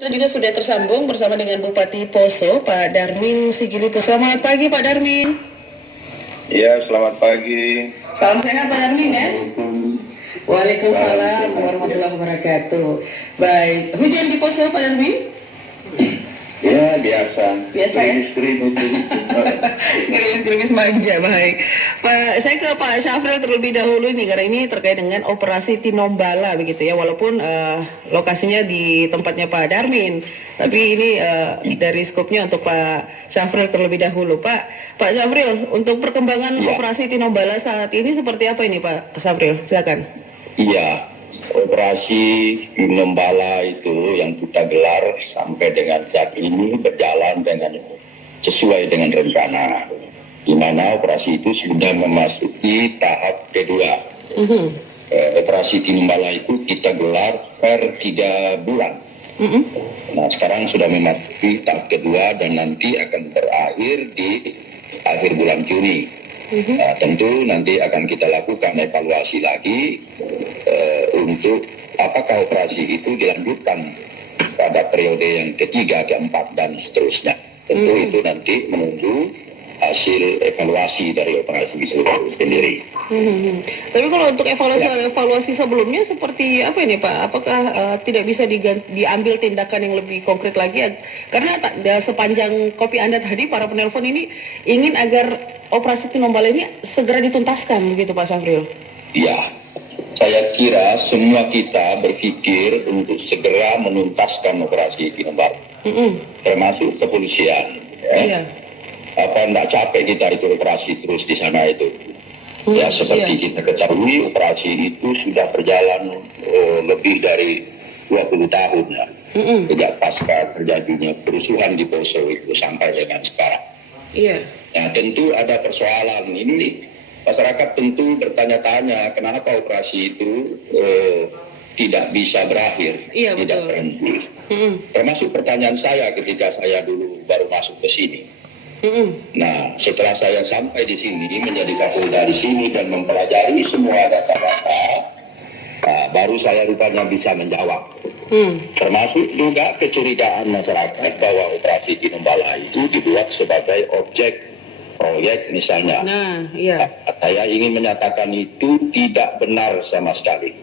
Kita juga sudah tersambung bersama dengan Bupati Poso, Pak Darmin Sigilipo. Selamat pagi, Pak Darmin. Iya, selamat pagi. Salam sehat, Pak Darmin ya. Waalaikumsalam warahmatullahi wabarakatuh. Baik, hujan di Poso, Pak Darmin? Ya, biasa. Biasa ya? Gerimis-gerimis. Gerimis-gerimis manja, baik. Pak, saya ke Pak Syafril terlebih dahulu nih, karena ini terkait dengan operasi Tinombala begitu ya, walaupun lokasinya di tempatnya Pak Darmin, tapi ini dari skopnya untuk Pak Syafril terlebih dahulu. Pak Syafril, untuk perkembangan operasi Tinombala saat ini seperti apa ini Pak Syafril? Silakan. Iya, operasi Tinombala itu yang kita gelar sampai dengan saat ini berjalan dengan sesuai dengan rencana, di mana operasi itu sudah memasuki tahap kedua. Operasi Tinombala itu kita gelar per 3 bulan. Nah, sekarang sudah memasuki tahap kedua dan nanti akan berakhir di akhir bulan Juni. Nah, tentu nanti akan kita lakukan evaluasi lagi untuk apakah operasi itu dilanjutkan pada periode yang ketiga, keempat, dan seterusnya. Tentu itu nanti menunggu hasil evaluasi dari operasi itu sendiri. Tapi kalau untuk evaluasi sebelumnya seperti apa ini Pak? Apakah tidak bisa diambil tindakan yang lebih konkret lagi? Karena sepanjang kopi Anda tadi, para penelpon ini ingin agar operasi Tinombala ini segera dituntaskan, begitu Pak Syafril? Iya, saya kira semua kita berpikir untuk segera menuntaskan operasi Tinombala, termasuk kepolisian. Iya. Apa enggak capek kita itu operasi terus di sana itu? Ya, seperti kita ketahui, operasi itu sudah berjalan lebih dari 20 tahun ya. Sejak pasca terjadinya kerusuhan di Poso itu sampai dengan sekarang. Iya. Nah, tentu ada persoalan ini. Masyarakat tentu bertanya-tanya kenapa operasi itu tidak bisa berakhir, tidak berhenti. Termasuk pertanyaan saya ketika saya dulu baru masuk ke sini. Nah, setelah saya sampai di sini, menjadi kapolda di sini dan mempelajari semua data-data, baru saya rupanya bisa menjawab. Termasuk juga kecurigaan masyarakat bahwa operasi Tinombala itu dibuat sebagai objek proyek misalnya. Nah, iya. Saya ingin menyatakan itu tidak benar sama sekali.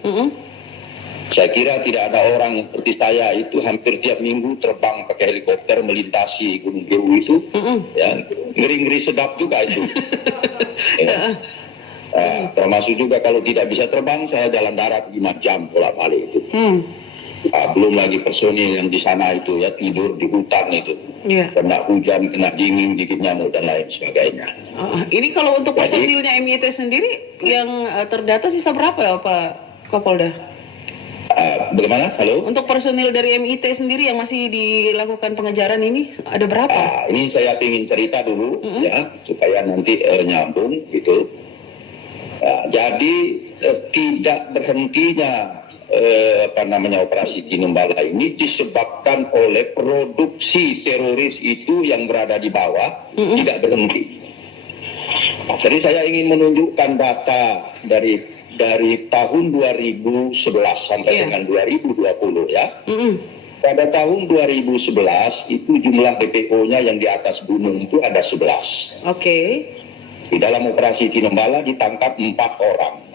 Saya kira tidak ada orang seperti saya itu hampir tiap minggu terbang pakai helikopter melintasi Gunung Biru itu. Ya, ngeri-ngeri sedap juga itu. Ya. Termasuk juga kalau tidak bisa terbang, saya jalan darat 5 jam bolak-balik itu. Belum lagi personil yang di sana itu ya, tidur di hutan itu. Kena hujan, kena dingin, gigit nyamuk dan lain sebagainya. Ini kalau untuk personilnya MIT sendiri yang terdata sisa berapa ya Pak Kapolda? Bagaimana? Halo? Untuk personil dari MIT sendiri yang masih dilakukan pengejaran ini ada berapa? Ini saya ingin cerita dulu ya, supaya nanti nyambung gitu. Jadi tidak berhentinya operasi Tinombala ini disebabkan oleh produksi teroris itu yang berada di bawah tidak berhenti. Jadi saya ingin menunjukkan data dari tahun 2011 sampai dengan 2020 ya. Pada tahun 2011 itu jumlah DPO-nya yang di atas gunung itu ada 11. Di dalam operasi Tinombala ditangkap 4 orang.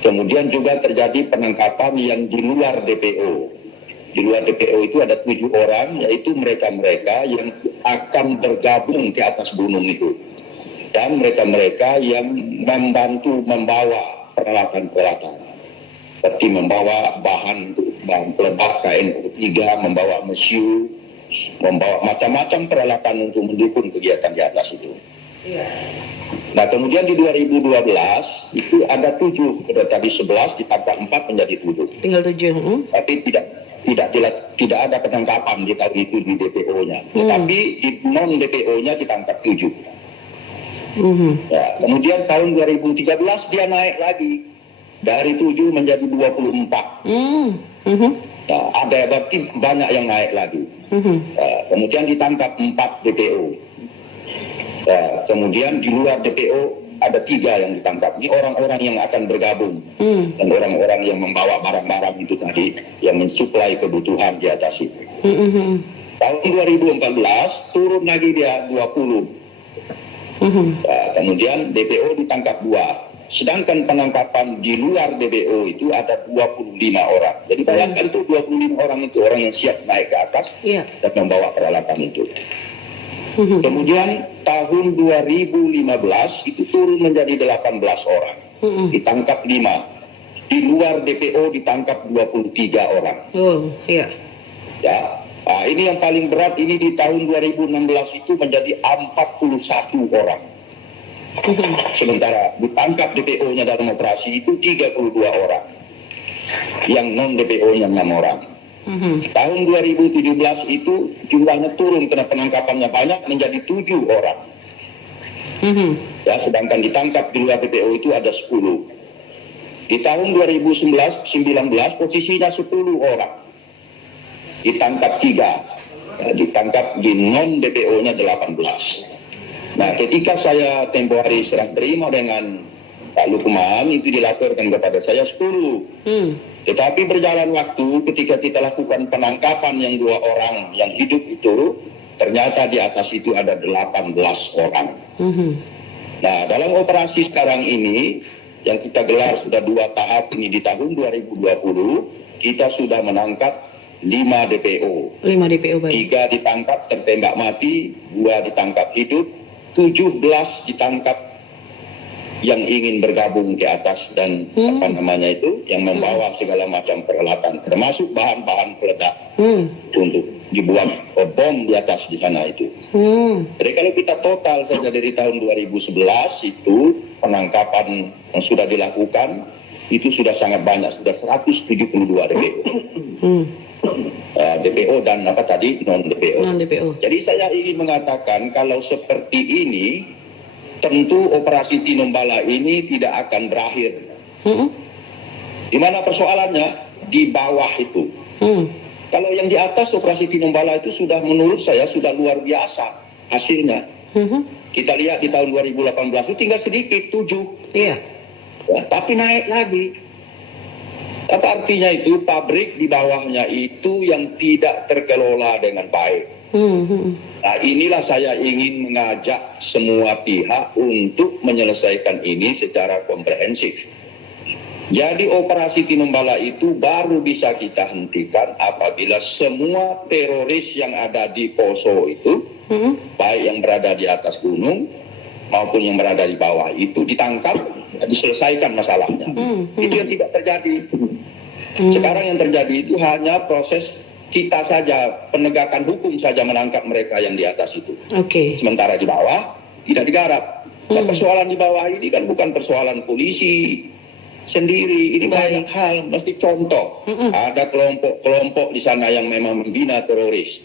Kemudian juga terjadi penangkapan yang di luar DPO. Di luar DPO itu ada 7 orang, yaitu mereka-mereka yang akan bergabung di atas gunung itu. Dan mereka-mereka yang membantu membawa peralatan-peralatan. Seperti membawa bahan peledak KN-3, membawa mesiu, membawa macam-macam peralatan untuk mendukung kegiatan di atas itu. Nah, kemudian di 2012 itu ada 7, tadi 11 ditambah 4 menjadi 7. Tinggal 7. Tapi tidak ada penangkapan di tahun itu di DPO-nya. Tapi di non DPO-nya ditangkap 7. Ya, kemudian tahun 2013 dia naik lagi dari 7 menjadi 24. Nah, ada berarti banyak yang naik lagi. Kemudian ditangkap 4 DPO. Kemudian di luar DPO ada 3 yang ditangkap. Ini orang-orang yang akan bergabung dan orang-orang yang membawa barang-barang itu tadi yang mensuplai kebutuhan di atas itu. Tahun 2014 turun lagi dia 20. Kemudian DPO ditangkap 2. Sedangkan penangkapan di luar DPO itu ada 25 orang. Jadi bayangkan tuh 25 orang itu orang yang siap naik ke atas dan membawa peralatan itu. Kemudian tahun 2015 itu turun menjadi 18 orang. Ditangkap 5. Di luar DPO ditangkap 23 orang. Ya. Nah, ini yang paling berat ini di tahun 2016 itu menjadi 41 orang. Sementara ditangkap DPO-nya dalam operasi itu 32 orang. Yang non DPO-nya 6 orang. Tahun 2017 itu jumlahnya turun karena penangkapannya banyak menjadi 7 orang. Ya, sedangkan ditangkap di luar DPO itu ada 10. Di tahun 2019 posisinya 10 orang. Ditangkap 3. Ya, ditangkap di non DPO-nya 18. Nah, ketika saya tempo hari serah terima dengan Pak Lukman, itu dilaporkan kepada saya 10. Tetapi berjalan waktu ketika kita lakukan penangkapan yang 2 orang yang hidup itu, ternyata di atas itu ada 18 orang. Nah, dalam operasi sekarang ini, yang kita gelar sudah 2 tahap ini di tahun 2020, kita sudah menangkap 5 DPO. 5 DPO, baik. 3 ditangkap tertembak mati, 2 ditangkap hidup, 17 ditangkap yang ingin bergabung ke atas dan yang membawa segala macam peralatan termasuk bahan-bahan peledak untuk dibuat bom di atas di sana itu. Jadi kalau kita total saja dari tahun 2011 itu penangkapan yang sudah dilakukan itu sudah sangat banyak, sudah 172 DPO. DPO dan apa tadi non DPO. Jadi saya ingin mengatakan kalau seperti ini tentu operasi Tinombala ini tidak akan berakhir. Di mana persoalannya di bawah itu. Kalau yang di atas operasi Tinombala itu sudah menurut saya sudah luar biasa hasilnya. Kita lihat di tahun 2018 itu tinggal sedikit 7. Ya, tapi naik lagi. Apa artinya itu? Pabrik di bawahnya itu yang tidak terkelola dengan baik. Nah, inilah saya ingin mengajak semua pihak untuk menyelesaikan ini secara komprehensif. Jadi operasi Tinombala itu baru bisa kita hentikan apabila semua teroris yang ada di Poso itu, baik yang berada di atas gunung maupun yang berada di bawah itu ditangkap, diselesaikan masalahnya. Itu yang tidak terjadi. Sekarang yang terjadi itu hanya proses kita saja, penegakan hukum saja menangkap mereka yang di atas itu. Sementara di bawah tidak digarap. Nah, persoalan di bawah ini kan bukan persoalan polisi sendiri, ini banyak hal. Mesti contoh, ada kelompok-kelompok di sana yang memang membina teroris.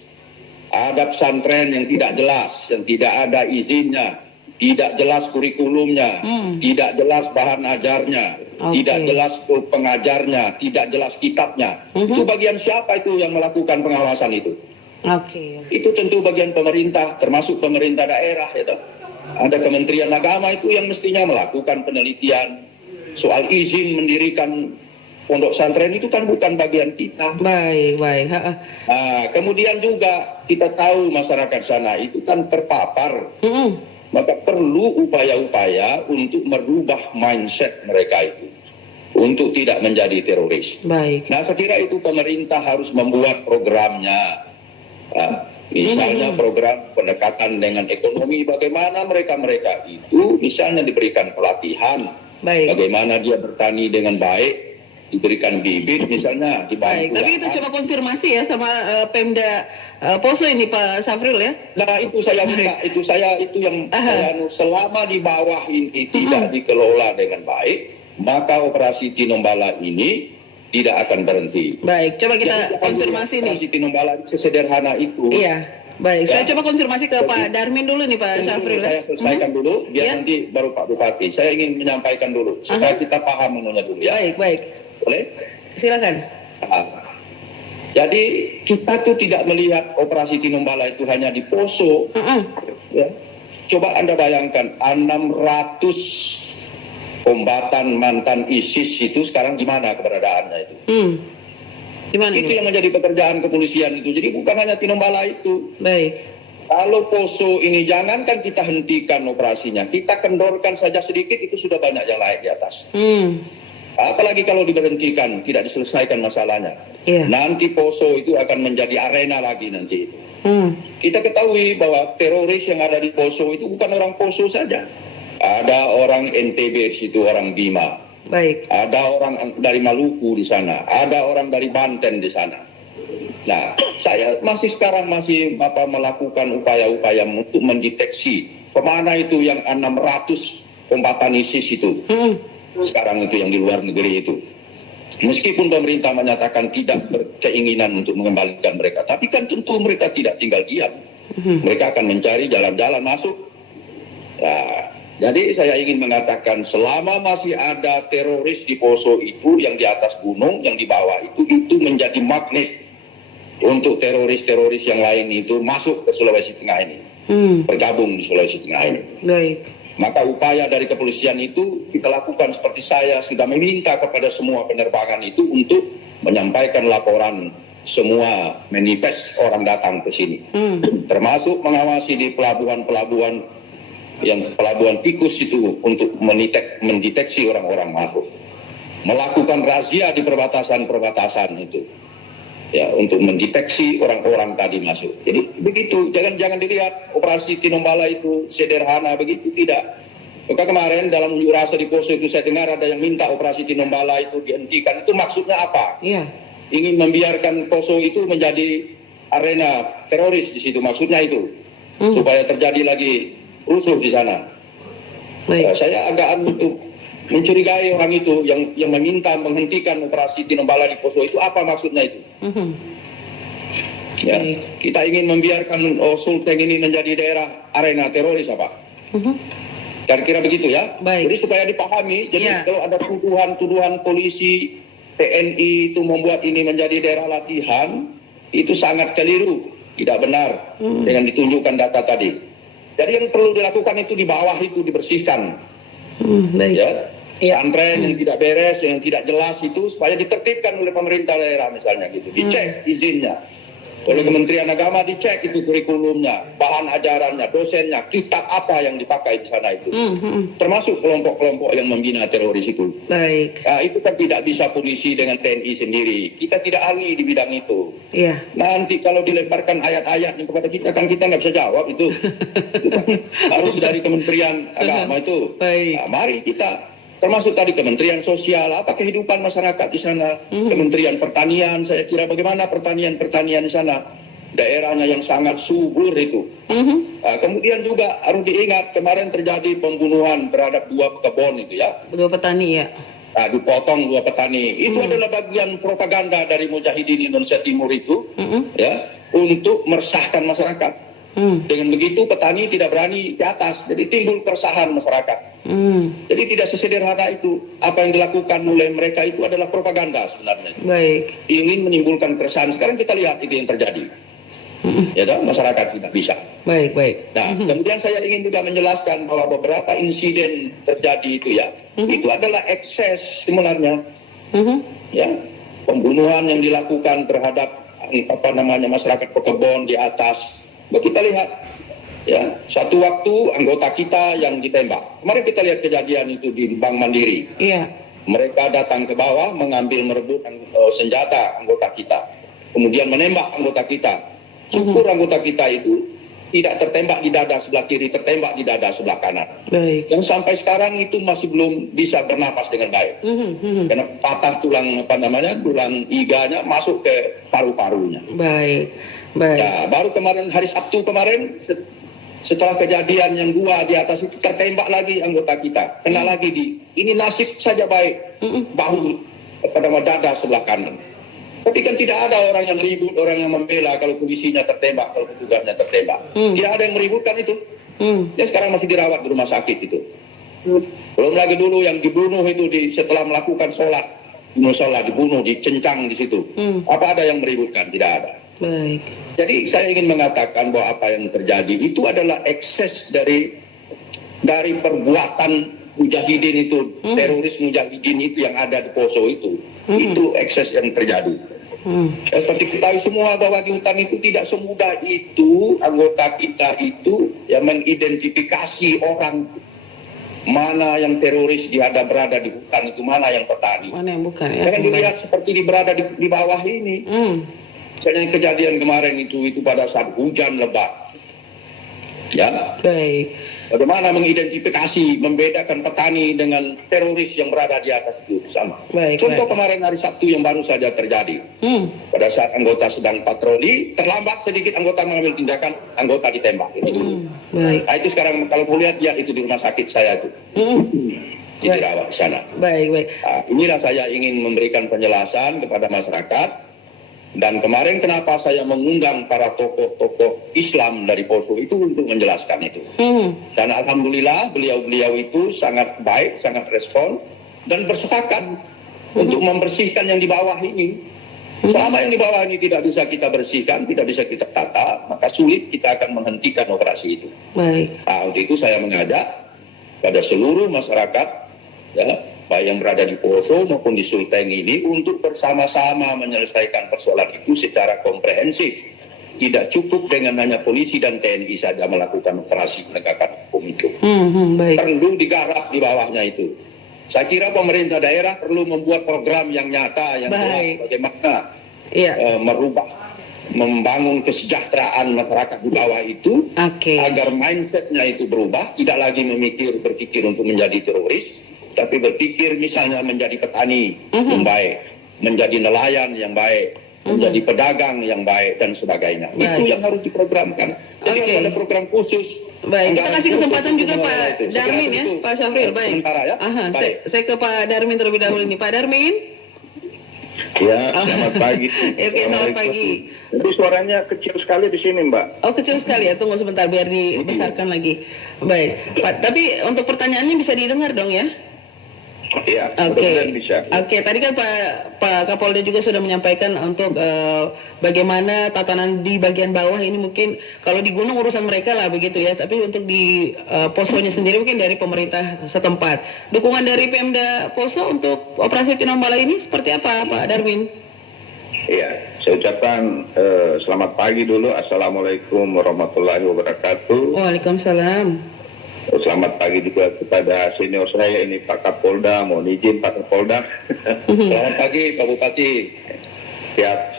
Ada pesantren yang tidak jelas, yang tidak ada izinnya, tidak jelas kurikulumnya, tidak jelas bahan ajarnya, tidak jelas pengajarnya, tidak jelas kitabnya. Itu bagian siapa itu yang melakukan pengawasan itu? Itu tentu bagian pemerintah, termasuk pemerintah daerah. Itu. Ada Kementerian Agama itu yang mestinya melakukan penelitian soal izin mendirikan pondok pesantren itu kan bukan bagian kita. Baik. Nah, kemudian juga kita tahu masyarakat sana itu kan terpapar. Maka perlu upaya-upaya untuk merubah mindset mereka itu untuk tidak menjadi teroris. Nah, saya kira itu pemerintah harus membuat programnya. Misalnya program pendekatan dengan ekonomi, bagaimana mereka itu misalnya diberikan pelatihan, bagaimana dia bertani dengan baik, diberikan bibit misalnya dibantu. Tapi kita coba konfirmasi ya sama Pemda Poso ini Pak Syafril ya. Nah, itu saya minta, itu yang selama di bawah ini tidak dikelola dengan baik, maka operasi Tinombala ini tidak akan berhenti. Baik, coba kita konfirmasi nih. Operasi Tinombala sesederhana itu. Iya. Baik, saya coba konfirmasi ke Pak Darmin dulu nih Pak Syafril. Saya selesaikan dulu, biar nanti baru Pak Bupati. Saya ingin menyampaikan dulu, supaya kita paham menunya dulu ya. Baik. Boleh? Silakan. Jadi kita tuh tidak melihat operasi Tinombala itu hanya di Poso, ya. Coba Anda bayangkan 600 kombatan mantan ISIS itu sekarang gimana keberadaannya itu. Gimana Itu ini? yang menjadi pekerjaan kepolisian itu. Jadi bukan hanya Tinombala itu. Baik. Kalau Poso ini jangankan kita hentikan operasinya, kita kendorkan saja sedikit itu sudah banyak yang lain di atas. Apalagi kalau diberhentikan, tidak diselesaikan masalahnya. Iya. Nanti Poso itu akan menjadi arena lagi nanti. Kita ketahui bahwa teroris yang ada di Poso itu bukan orang Poso saja. Ada orang NTB di situ, orang Bima. Baik. Ada orang dari Maluku di sana. Ada orang dari Banten di sana. Nah, saya sekarang masih melakukan upaya-upaya untuk mendeteksi kemana itu yang 600 kombatan ISIS itu. Sekarang itu yang di luar negeri itu. Meskipun pemerintah menyatakan tidak berkeinginan untuk mengembalikan mereka, tapi kan tentu mereka tidak tinggal diam. Mereka akan mencari jalan-jalan masuk. Nah, jadi saya ingin mengatakan selama masih ada teroris di Poso itu, yang di atas gunung, yang di bawah itu menjadi magnet untuk teroris-teroris yang lain itu masuk ke Sulawesi Tengah ini, bergabung di Sulawesi Tengah ini. Baik. Maka upaya dari kepolisian itu kita lakukan seperti saya sudah meminta kepada semua penerbangan itu untuk menyampaikan laporan semua manifest orang datang ke sini. Termasuk mengawasi di pelabuhan-pelabuhan yang pelabuhan tikus itu untuk mendeteksi orang-orang masuk. Melakukan razia di perbatasan-perbatasan itu. Ya, untuk mendeteksi orang-orang tadi masuk. Jadi begitu, jangan dilihat operasi Tinombala itu sederhana begitu, tidak. Maka kemarin dalam unjuk rasa di Poso itu saya dengar ada yang minta operasi Tinombala itu dihentikan. Itu maksudnya apa? Iya. Ingin membiarkan Poso itu menjadi arena teroris di situ, maksudnya itu. Supaya terjadi lagi rusuh di sana. Baik. Saya agak untuk mencurigai orang itu yang meminta menghentikan operasi Tinombala di Poso itu apa maksudnya itu? Ya, kita ingin membiarkan Sulteng ini menjadi daerah arena teroris apa? Kira-kira begitu ya. Baik. Jadi supaya dipahami, jadi kalau ada tuduhan-tuduhan polisi, TNI itu membuat ini menjadi daerah latihan, itu sangat keliru, tidak benar dengan ditunjukkan data tadi. Jadi yang perlu dilakukan itu di bawah itu dibersihkan. Baik. Ya, pesantren yang tidak beres, yang tidak jelas itu supaya ditertibkan oleh pemerintah daerah misalnya gitu, dicek izinnya oleh Kementerian Agama, dicek itu kurikulumnya, bahan ajarannya, dosennya, kitab apa yang dipakai di sana itu, termasuk kelompok-kelompok yang membina teroris itu. Baik. Nah, itu kan tidak bisa polisi dengan TNI sendiri, kita tidak ahli di bidang itu. Iya. Nanti kalau dilemparkan ayat-ayatnya kepada kita kan kita nggak bisa jawab itu. Harus dari Kementerian Agama itu. Baik. Nah, mari kita, termasuk tadi Kementerian Sosial, apa kehidupan masyarakat di sana, Kementerian Pertanian, saya kira bagaimana pertanian di sana, daerahnya yang sangat subur itu. Nah, kemudian juga harus diingat kemarin terjadi pembunuhan terhadap 2 kebun itu ya. 2 petani ya. Nah, dipotong 2 petani. Itu adalah bagian propaganda dari Mujahidin Indonesia Timur itu, ya, untuk meresahkan masyarakat. Dengan begitu petani tidak berani ke atas, jadi timbul keresahan masyarakat. Jadi tidak sesederhana itu. Apa yang dilakukan oleh mereka itu adalah propaganda sebenarnya. Baik. Ingin menimbulkan keresahan. Sekarang kita lihat itu yang terjadi. Ya, masyarakat tidak bisa. Baik. Nah, kemudian saya ingin juga menjelaskan bahwa beberapa insiden terjadi itu ya, itu adalah ekses sebenarnya. Ya, pembunuhan yang dilakukan terhadap masyarakat pekebun di atas. Kita lihat ya, satu waktu anggota kita yang ditembak. Kemarin kita lihat kejadian itu di Bank Mandiri. Iya. Mereka datang ke bawah mengambil merebut senjata anggota kita. Kemudian menembak anggota kita. Syukur anggota kita itu tidak tertembak di dada sebelah kiri, tertembak di dada sebelah kanan. Baik. Yang sampai sekarang itu masih belum bisa bernapas dengan baik. Karena patah tulang tulang iganya masuk ke paru-parunya. Baik. Ya, baru kemarin hari Sabtu kemarin setelah kejadian yang 2 di atas itu tertembak lagi anggota kita. Kena lagi ini nasib saja baik. Bahu pada dada sebelah kanan. Tapi kan tidak ada orang yang ribut, orang yang membela kalau polisinya tertembak, kalau petugasnya tertembak. Tidak ada yang meributkan itu. Dia sekarang masih dirawat di rumah sakit itu. Belum lagi dulu yang dibunuh itu setelah melakukan sholat. Musola dibunuh, dicencang di situ. Apa ada yang meributkan? Tidak ada. Baik. Jadi saya ingin mengatakan bahwa apa yang terjadi itu adalah ekses dari perbuatan mujahidin itu, teroris mujahidin itu yang ada di Poso itu. Itu ekses yang terjadi. Seperti kita tahu semua bahwa di hutan itu tidak semudah itu anggota kita itu yang mengidentifikasi orang mana yang teroris berada di hutan itu, mana yang petani. Mana yang bukan ya? Jangan dilihat seperti berada di bawah ini. Misalnya kejadian kemarin itu pada saat hujan lebat. Ya. Baik. Bagaimana mengidentifikasi, membedakan petani dengan teroris yang berada di atas itu sama. Baik, Contoh kemarin hari Sabtu yang baru saja terjadi. Pada saat anggota sedang patroli, terlambat sedikit anggota mengambil tindakan, anggota ditembak. Baik. Nah, itu sekarang kalau mau lihat itu di rumah sakit saya itu. Dirawat di sana. Baik. Nah, inilah saya ingin memberikan penjelasan kepada masyarakat. Dan kemarin kenapa saya mengundang para tokoh-tokoh Islam dari Poso itu untuk menjelaskan itu. Dan alhamdulillah beliau-beliau itu sangat baik, sangat respon dan bersepakat untuk membersihkan yang di bawah ini. Selama yang di bawah ini tidak bisa kita bersihkan, tidak bisa kita tata, maka sulit kita akan menghentikan operasi itu. Baik. Nah, untuk itu saya mengajak pada seluruh masyarakat, ya, baik yang berada di Poso maupun di Sulteng ini untuk bersama-sama menyelesaikan persoalan itu secara komprehensif. Tidak cukup dengan hanya polisi dan TNI saja melakukan operasi penegakan hukum itu. Baik. Perlu digarap di bawahnya itu. Saya kira pemerintah daerah perlu membuat program yang nyata, yang jelas bagaimana membangun kesejahteraan masyarakat di bawah itu, agar mindsetnya itu berubah, tidak lagi berpikir untuk menjadi teroris, tapi berpikir misalnya menjadi petani yang baik, menjadi nelayan yang baik, menjadi pedagang yang baik dan sebagainya. Itu yang harus diprogramkan. Jadi harus ada program khusus. Baik, kita kasih kesempatan juga Pak Darmin ya, Pak Syafril. Baik. Sementara ya. Saya ke Pak Darmin terlebih dahulu nih. Pak Darmin. Ya, selamat pagi. Oke, selamat pagi. Tapi suaranya kecil sekali di sini, Mbak. Oh, kecil sekali ya. Tunggu sebentar biar dibesarkan lagi. Baik, Pak. Tapi untuk pertanyaannya bisa didengar dong ya? Iya, bisa. Oke, tadi kan Pak Kapolda juga sudah menyampaikan untuk bagaimana tatanan di bagian bawah ini mungkin kalau di gunung urusan mereka lah begitu ya, tapi untuk di Posonya sendiri mungkin dari pemerintah setempat. Dukungan dari Pemda Poso untuk operasi Tinombala ini seperti apa, Pak Darmin? Iya, saya ucapkan selamat pagi dulu. Assalamualaikum warahmatullahi wabarakatuh. Waalaikumsalam. Selamat pagi juga kepada senior saya ini Pak Kapolda, mohon izin Pak Kapolda. Selamat pagi Pak Bupati. Siap.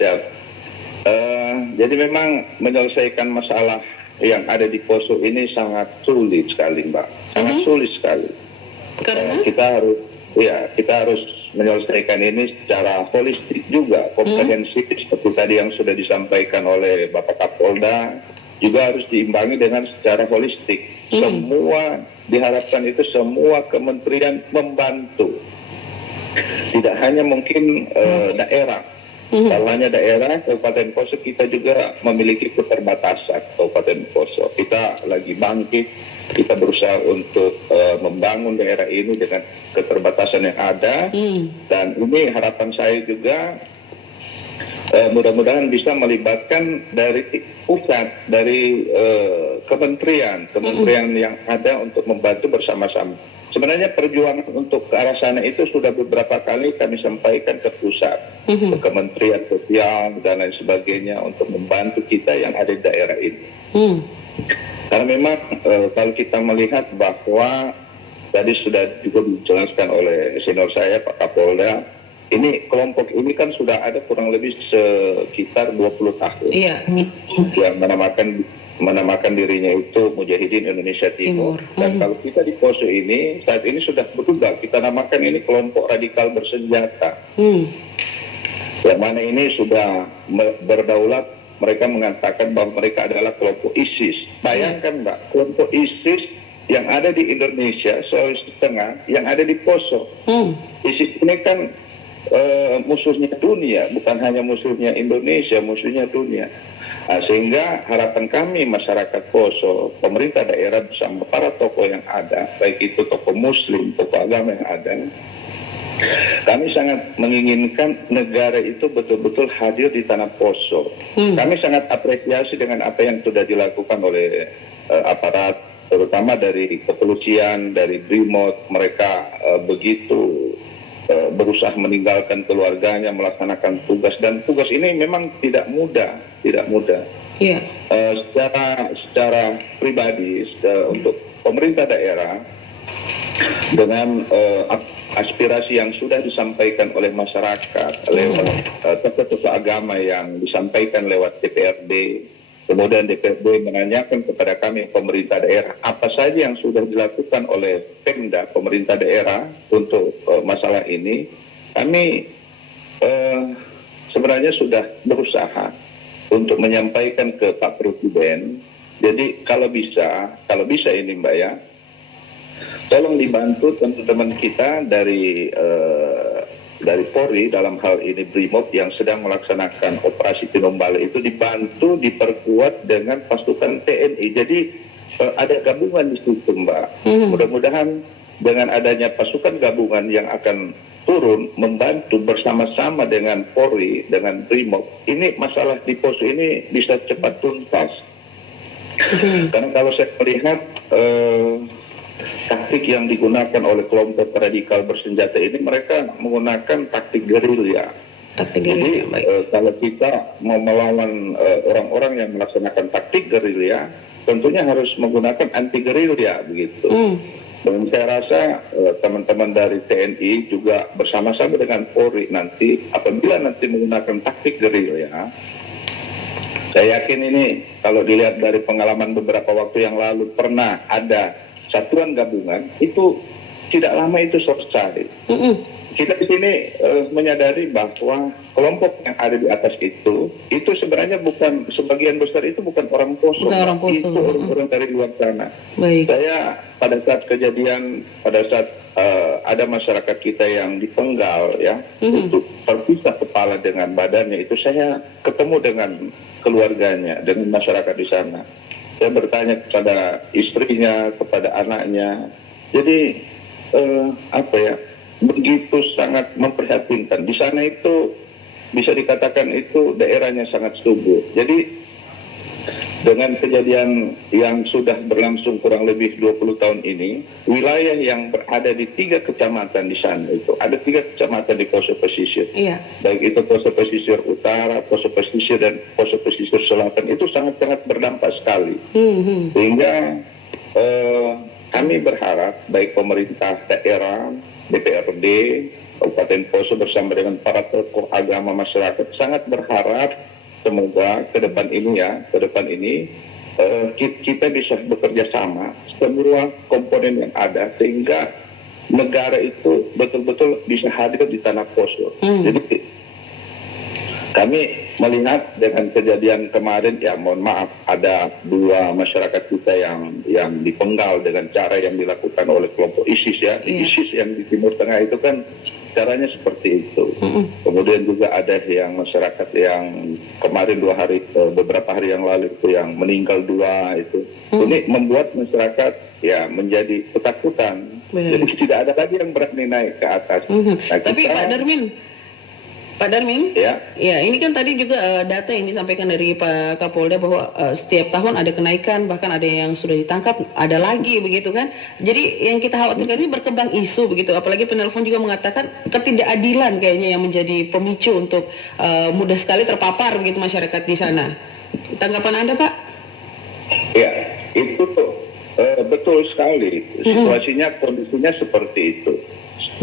Jadi memang menyelesaikan masalah yang ada di Poso ini sangat sulit sekali, Mbak. Sangat sulit sekali. Karena kita harus menyelesaikan ini secara holistik juga, komprehensif seperti tadi yang sudah disampaikan oleh Bapak Kapolda. Juga harus diimbangi dengan secara holistik. Semua diharapkan itu semua kementerian membantu. Tidak hanya mungkin daerah. Kalau hanya daerah, Kabupaten Poso kita juga memiliki keterbatasan Kabupaten Poso. Kita lagi bangkit, kita berusaha untuk membangun daerah ini dengan keterbatasan yang ada. Dan ini harapan saya juga mudah-mudahan bisa melibatkan dari pusat, dari kementerian yang ada untuk membantu bersama-sama. Sebenarnya perjuangan untuk ke arah sana itu sudah beberapa kali kami sampaikan ke pusat, ke Kementerian Sosial dan lain sebagainya untuk membantu kita yang ada di daerah ini. Karena memang kalau kita melihat bahwa tadi sudah juga dijelaskan oleh senior saya Pak Kapolda, ini kelompok ini kan sudah ada kurang lebih sekitar 20 tahun. Iya. Yang menamakan dirinya itu Mujahidin Indonesia Timur. Dan kalau kita di Poso ini saat ini sudah berubah, kita namakan ini kelompok radikal bersenjata. Yang mana ini sudah berdaulat, mereka mengatakan bahwa mereka adalah kelompok ISIS. Bayangkan Mbak, kelompok ISIS yang ada di Indonesia, Sulawesi Tengah, yang ada di Poso. ISIS ini kan musuhnya dunia, bukan hanya musuhnya Indonesia, musuhnya dunia. Nah, sehingga harapan kami masyarakat Poso, pemerintah daerah bersama para tokoh yang ada, baik itu tokoh muslim, tokoh agama yang ada, Kami sangat menginginkan negara itu betul-betul hadir di tanah Poso. Kami sangat apresiasi dengan apa yang sudah dilakukan oleh aparat, terutama dari kepolisian, dari Brimob. Mereka begitu berusaha meninggalkan keluarganya, melaksanakan tugas, dan tugas ini memang tidak mudah. Iya. Secara pribadi, untuk pemerintah daerah, dengan aspirasi yang sudah disampaikan oleh masyarakat, lewat tokoh-tokoh agama yang disampaikan lewat DPRD, kemudian DPRD menanyakan kepada kami pemerintah daerah apa saja yang sudah dilakukan oleh Pemda, pemerintah daerah untuk masalah ini. Kami sebenarnya sudah berusaha untuk menyampaikan ke Pak Presiden. Jadi kalau bisa ini Mbak ya, tolong dibantu teman-teman kita dari Polri, dalam hal ini Brimob yang sedang melaksanakan operasi Tinombala itu, dibantu diperkuat dengan pasukan TNI. Jadi ada gabungan di situ Mbak. Mudah-mudahan dengan adanya pasukan gabungan yang akan turun membantu bersama-sama dengan Polri, dengan Brimob, ini masalah di Poso ini bisa cepat tuntas. Karena kalau saya melihat taktik yang digunakan oleh kelompok radikal bersenjata ini, mereka menggunakan taktik gerilya. Jadi kalau kita mau melawan orang-orang yang melaksanakan taktik gerilya, tentunya harus menggunakan anti gerilya begitu. Dan saya rasa teman-teman dari TNI juga bersama-sama dengan Polri nanti, apabila nanti menggunakan taktik gerilya, saya yakin ini kalau dilihat dari pengalaman beberapa waktu yang lalu, pernah ada satuan gabungan, itu tidak lama itu selesai. Kita di sini menyadari bahwa kelompok yang ada di atas itu sebenarnya bukan, sebagian besar itu bukan orang Poso, itu orang-orang dari luar sana. Saya pada saat kejadian, pada saat ada masyarakat kita yang dipenggal ya, untuk terpisah kepala dengan badannya, itu saya ketemu dengan keluarganya, dengan masyarakat di sana. Saya bertanya kepada istrinya, kepada anaknya. Jadi begitu sangat memprihatinkan. Di sana itu bisa dikatakan itu daerahnya sangat subur. Jadi dengan kejadian yang sudah berlangsung kurang lebih 20 tahun ini, wilayah yang berada di 3 kecamatan di sana itu, ada 3 kecamatan di Poso Pesisir. Baik itu Poso Pesisir Utara, Poso Pesisir, dan Poso Pesisir Selatan, itu sangat-sangat berdampak sekali. Sehingga kami berharap baik pemerintah daerah, DPRD, Kabupaten Poso bersama dengan para tokoh agama masyarakat sangat berharap semoga ke depan ini kita bisa bekerja sama semua komponen yang ada, sehingga negara itu betul-betul bisa hadir di tanah Poso. Jadi kami melihat dengan kejadian kemarin, ya mohon maaf, ada 2 masyarakat kita yang dipenggal dengan cara yang dilakukan oleh kelompok ISIS ya. ISIS yang di Timur Tengah itu kan caranya seperti itu. Kemudian juga ada yang masyarakat yang kemarin beberapa hari yang lalu itu yang meninggal 2 itu. Ini membuat masyarakat ya menjadi ketakutan. Jadi tidak ada lagi yang berani naik ke atas. Nah, tapi Pak Darmin, ya ini kan tadi juga data yang disampaikan dari Pak Kapolda bahwa setiap tahun ada kenaikan, bahkan ada yang sudah ditangkap, ada lagi begitu kan. Jadi yang kita khawatirkan ini berkembang isu begitu, apalagi penelpon juga mengatakan ketidakadilan kayaknya yang menjadi pemicu untuk mudah sekali terpapar begitu masyarakat di sana. Tanggapan Anda Pak? Ya, itu betul sekali. Situasinya, kondisinya seperti itu.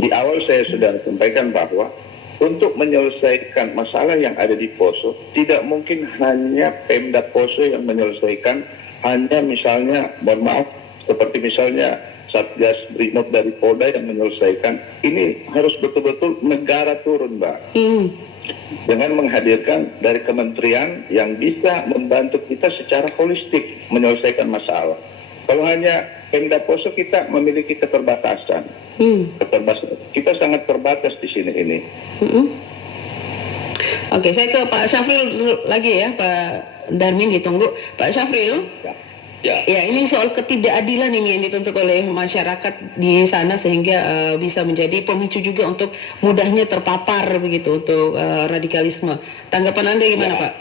Di awal saya sudah sampaikan bahwa untuk menyelesaikan masalah yang ada di Poso, tidak mungkin hanya Pemda Poso yang menyelesaikan, hanya misalnya, mohon maaf, seperti misalnya Satgas Brimob dari Polda yang menyelesaikan. Ini harus betul-betul negara turun, Mbak. Dengan menghadirkan dari kementerian yang bisa membantu kita secara holistik menyelesaikan masalah. Kalau hanya Pemda Poso, kita memiliki keterbatasan. Kita sangat terbatas di sini ini. Oke, saya ke Pak Syafril lagi ya, Pak Darmin ditunggu. Pak Syafril, Ya. Ya, ini soal ketidakadilan ini yang dituntut oleh masyarakat di sana sehingga bisa menjadi pemicu juga untuk mudahnya terpapar begitu untuk radikalisme. Tanggapan Anda gimana, Ya. Pak?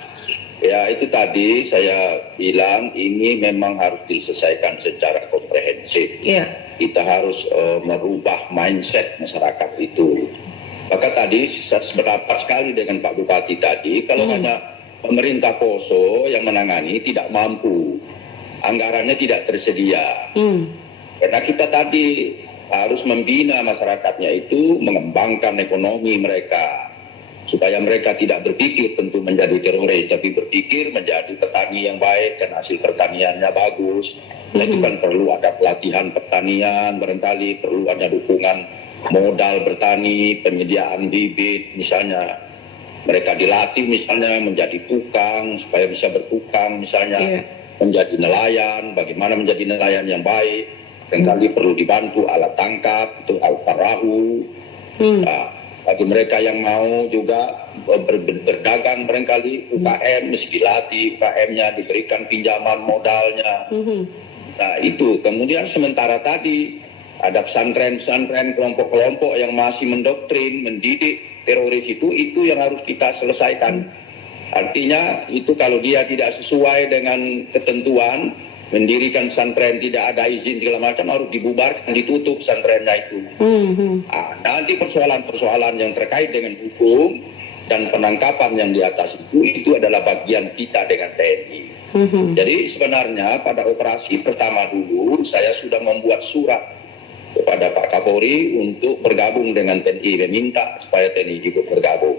Ya, itu tadi saya bilang ini memang harus diselesaikan secara komprehensif. Iya. Kita harus merubah mindset masyarakat itu. Maka tadi saya sependapat sekali dengan Pak Bupati tadi, kalau hanya pemerintah Poso yang menangani tidak mampu, anggarannya tidak tersedia. Karena kita tadi harus membina masyarakatnya itu, mengembangkan ekonomi mereka, supaya mereka tidak berpikir tentu menjadi teroris, tapi berpikir menjadi petani yang baik dan hasil pertaniannya bagus. Nah, itu kan perlu ada pelatihan pertanian, barangkali perlu ada dukungan modal bertani, penyediaan bibit, misalnya mereka dilatih misalnya menjadi tukang supaya bisa bertukang misalnya, menjadi nelayan, bagaimana menjadi nelayan yang baik, barangkali perlu dibantu alat tangkap, itu alat perahu. Nah, bagi mereka yang mau juga berdagang barangkali UKM, mesti dilatih UKM-nya, diberikan pinjaman modalnya. Nah itu, kemudian sementara tadi ada pesantren-pesantren, kelompok-kelompok yang masih mendoktrin, mendidik teroris itu yang harus kita selesaikan. Artinya itu kalau dia tidak sesuai dengan ketentuan, mendirikan pesantren tidak ada izin segala macam, harus dibubarkan, ditutup pesantrennya itu. Nah, nanti persoalan-persoalan yang terkait dengan hukum dan penangkapan yang di atas itu adalah bagian kita dengan TNI. Jadi sebenarnya pada operasi pertama dulu saya sudah membuat surat kepada Pak Kapolri untuk bergabung dengan TNI, meminta supaya TNI ikut bergabung.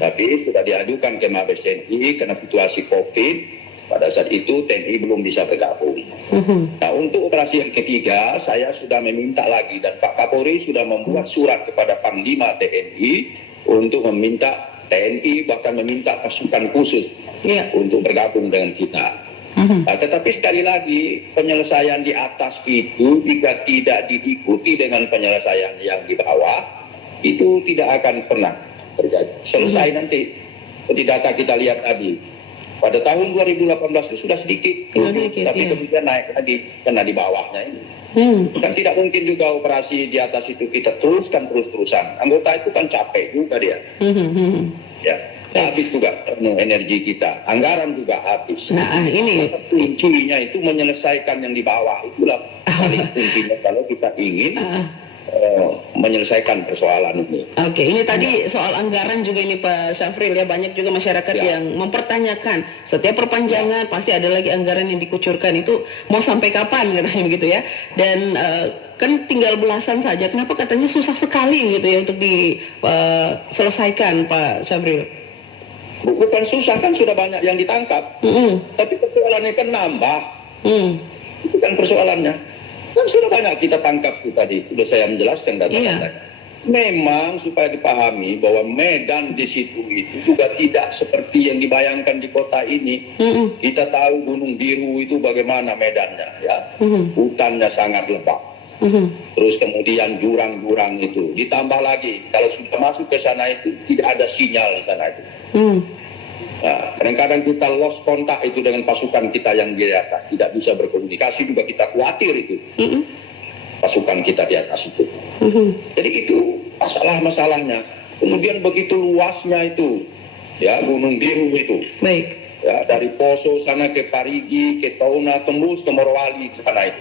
Tapi sudah diajukan ke Mabes TNI karena situasi COVID, pada saat itu TNI belum bisa bergabung. Nah untuk operasi yang ketiga, saya sudah meminta lagi dan Pak Kapolri sudah membuat surat kepada Panglima TNI untuk meminta TNI bahkan meminta pasukan khusus untuk bergabung dengan kita. Nah, tetapi sekali lagi penyelesaian di atas itu jika tidak diikuti dengan penyelesaian yang di bawah itu tidak akan pernah terjadi. Selesai nanti. Seperti data kita lihat tadi pada tahun 2018 itu sudah sedikit, tapi kemudian naik lagi karena di bawahnya ini. Kan tidak mungkin juga operasi di atas itu kita teruskan terus-terusan. Anggota itu kan capek juga dia. Ya. Habis juga energi kita, anggaran juga habis. Nah ini kuncinya itu menyelesaikan yang di bawah, itulah paling kuncinya kalau kita ingin menyelesaikan persoalan ini. Oke, ini tadi soal anggaran juga ini Pak Syafril ya, banyak juga masyarakat yang mempertanyakan setiap perpanjangan pasti ada lagi anggaran yang dikucurkan, itu mau sampai kapan katanya begitu ya. Dan kan tinggal belasan saja, kenapa katanya susah sekali gitu ya untuk diselesaikan Pak Syafril? Bukan susah, kan sudah banyak yang ditangkap. Tapi persoalannya kan nambah. Itu kan persoalannya. Kan sudah banyak kita tangkap itu tadi. Sudah saya menjelaskan data-datanya. Memang supaya dipahami bahwa medan di situ itu juga tidak seperti yang dibayangkan di kota ini. Kita tahu Gunung Biru itu bagaimana medannya, ya. Hutannya sangat lebat. Terus kemudian jurang-jurang itu. Ditambah lagi kalau sudah masuk ke sana itu tidak ada sinyal di sana itu. Nah, kadang-kadang kita lost kontak itu dengan pasukan kita yang di atas, tidak bisa berkomunikasi juga, kita khawatir itu pasukan kita di atas itu. Jadi itu masalah-masalahnya. Kemudian begitu luasnya itu, ya Gunung Biru itu. Baik. Ya, dari Poso sana ke Parigi, ke Tauna, tembus ke Morowali ke sana itu.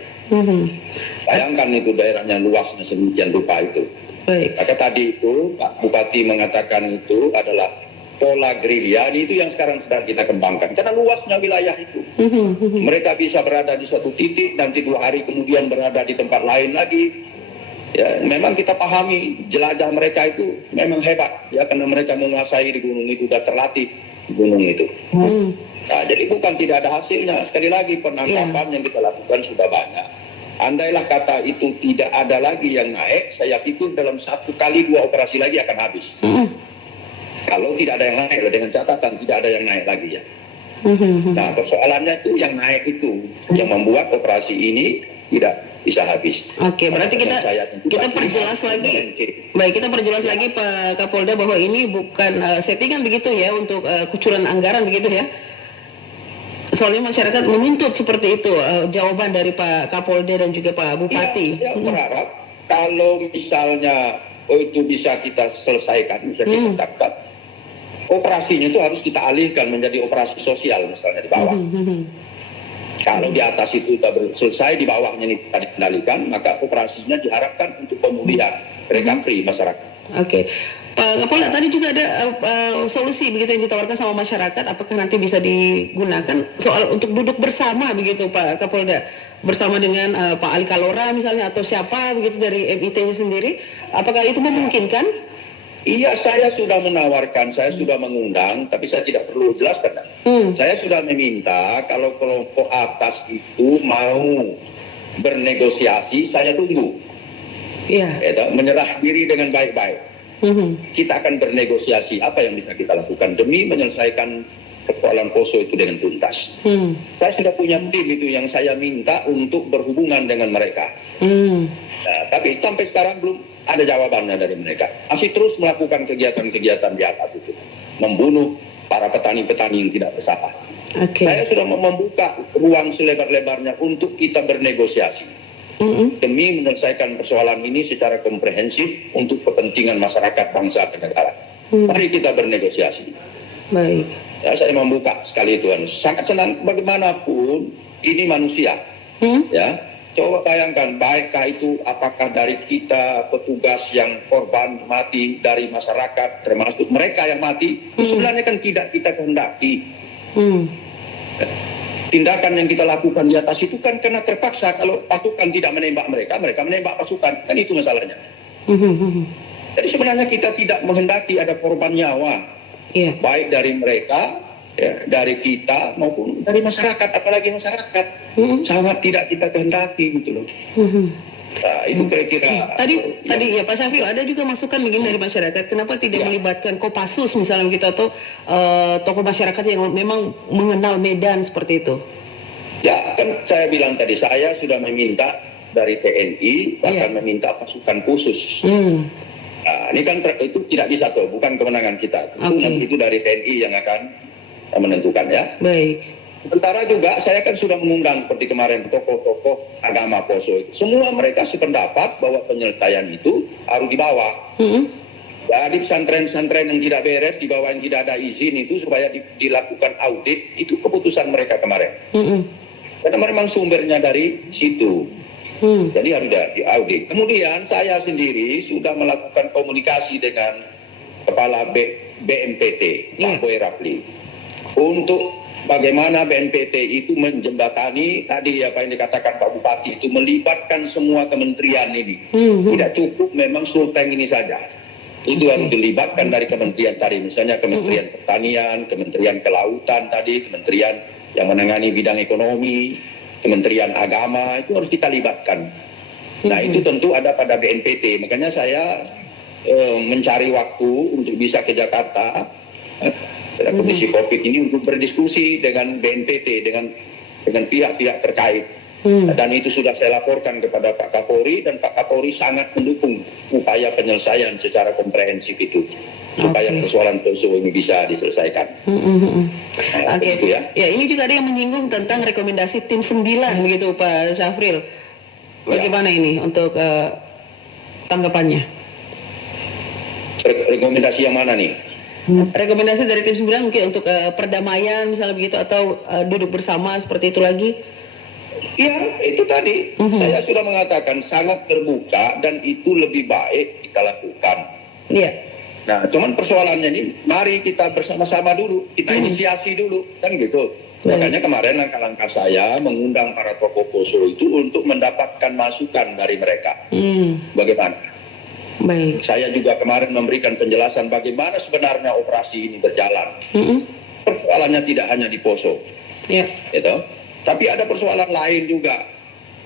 Bayangkan itu daerahnya luasnya sedemikian rupa itu. Baik. Maka tadi itu Pak Bupati mengatakan itu adalah pola gerilya, itu yang sekarang sedang kita kembangkan karena luasnya wilayah itu. Mereka bisa berada di suatu titik, nanti 2 hari kemudian berada di tempat lain lagi. Ya, memang kita pahami jelajah mereka itu memang hebat ya, karena mereka menguasai di gunung itu, sudah terlatih di gunung itu. Nah, jadi bukan tidak ada hasilnya. Sekali lagi penangkapan yang kita lakukan sudah banyak. Andailah kata itu tidak ada lagi yang naik, saya pikir dalam 1 kali 2 operasi lagi akan habis. Kalau tidak ada yang naik, dengan catatan tidak ada yang naik lagi ya. Nah persoalannya itu yang naik itu, yang membuat operasi ini tidak bisa habis. Oke, berarti kita perjelas lagi. Baik, kita perjelas lagi Pak Kapolda bahwa ini bukan settingan begitu ya untuk kucuran anggaran begitu ya. Soalnya masyarakat menuntut seperti itu, jawaban dari Pak Kapolda dan juga Pak Bupati. Ya, berharap kalau misalnya itu bisa kita selesaikan, bisa kita dapat, operasinya itu harus kita alihkan menjadi operasi sosial misalnya di bawah. Kalau di atas itu sudah selesai, di bawahnya ini kita dikendalikan, maka operasinya diharapkan untuk pemulihan recovery masyarakat. Oke. Pak Kapolda, tadi juga ada solusi begitu yang ditawarkan sama masyarakat, apakah nanti bisa digunakan soal untuk duduk bersama begitu Pak Kapolda, bersama dengan Pak Ali Kalora misalnya atau siapa begitu dari MIT-nya sendiri, apakah itu memungkinkan? Iya, saya sudah menawarkan, saya sudah mengundang, tapi saya tidak perlu jelaskan. Saya sudah meminta kalau kelompok atas itu mau bernegosiasi, saya tunggu. Iya. Menyerah diri dengan baik-baik. Kita akan bernegosiasi apa yang bisa kita lakukan demi menyelesaikan persoalan Poso itu dengan tuntas. Saya sudah punya tim itu yang saya minta untuk berhubungan dengan mereka. Nah, tapi sampai sekarang belum ada jawabannya dari mereka. Masih terus melakukan kegiatan-kegiatan di atas itu, membunuh para petani-petani yang tidak bersalah. Saya sudah membuka ruang selebar-lebarnya untuk kita bernegosiasi. Demi menyelesaikan persoalan ini secara komprehensif untuk kepentingan masyarakat, bangsa, dan negara. Mari kita bernegosiasi. Baik. Ya, saya membuka sekali Tuhan. Sangat senang bagaimanapun ini manusia. Ya, coba bayangkan, baikkah itu apakah dari kita petugas yang korban mati, dari masyarakat termasuk mereka yang mati, itu sebenarnya kan tidak kita kehendaki. Tindakan yang kita lakukan di atas itu kan karena terpaksa. Kalau pasukan tidak menembak mereka, mereka menembak pasukan. Kan itu masalahnya. Jadi sebenarnya kita tidak menghendaki ada korban nyawa. Baik dari mereka, ya, dari kita maupun dari masyarakat. Apalagi masyarakat. Sangat tidak kita kehendaki gitu loh. Nah, itu kira-kira. Tadi ya Pak Syafil, ada juga masukan mungkin dari masyarakat, kenapa tidak melibatkan Kopassus misalnya begitu, atau tokoh masyarakat yang memang mengenal Medan seperti itu? Ya, kan saya bilang tadi, saya sudah meminta dari TNI, bahkan meminta pasukan khusus. Nah, ini kan itu tidak bisa tuh, bukan kewenangan kita. Itu dari TNI yang akan menentukan ya. Baik. Sementara juga saya kan sudah mengundang seperti kemarin tokoh-tokoh agama Poso. Semua mereka sependapat bahwa penyelesaian itu harus dibawa. Jadi pesantren-pesantren yang tidak beres, di bawah yang tidak ada izin itu supaya dilakukan audit, itu keputusan mereka kemarin. Karena memang sumbernya dari situ. Jadi harus diaudit. Kemudian saya sendiri sudah melakukan komunikasi dengan Kepala BNPT, Pak Boy Rapli, untuk bagaimana BNPT itu menjembatani tadi apa yang dikatakan Pak Bupati itu, melibatkan semua kementerian ini. Tidak cukup memang Sulteng ini saja. Itu harus dilibatkan dari kementerian tadi, misalnya Kementerian Pertanian, Kementerian Kelautan tadi, kementerian yang menangani bidang ekonomi, Kementerian Agama, itu harus kita libatkan. Nah, itu tentu ada pada BNPT. Makanya saya mencari waktu untuk bisa ke Jakarta dalam kondisi COVID ini untuk berdiskusi dengan BNPT, dengan pihak-pihak terkait. Dan itu sudah saya laporkan kepada Pak Kapolri, dan Pak Kapolri sangat mendukung upaya penyelesaian secara komprehensif itu, supaya persoalan Poso ini bisa diselesaikan. Itu ya. Ya, ini juga ada yang menyinggung tentang rekomendasi tim 9 begitu Pak Syafril. Bagaimana ini untuk tanggapannya? Rekomendasi yang mana nih? Rekomendasi dari tim 9 mungkin untuk perdamaian misalnya begitu, atau duduk bersama seperti itu lagi? Ya, itu tadi saya sudah mengatakan sangat terbuka dan itu lebih baik kita lakukan. Iya. Nah, cuman persoalannya ini, mari kita bersama-sama dulu, kita inisiasi dulu, kan gitu. Makanya kemarin langkah-langkah saya mengundang para tokoh Poso itu untuk mendapatkan masukan dari mereka. Bagaimana? Baik. Saya juga kemarin memberikan penjelasan bagaimana sebenarnya operasi ini berjalan. Persoalannya tidak hanya di Poso, gitu. Tapi ada persoalan lain juga.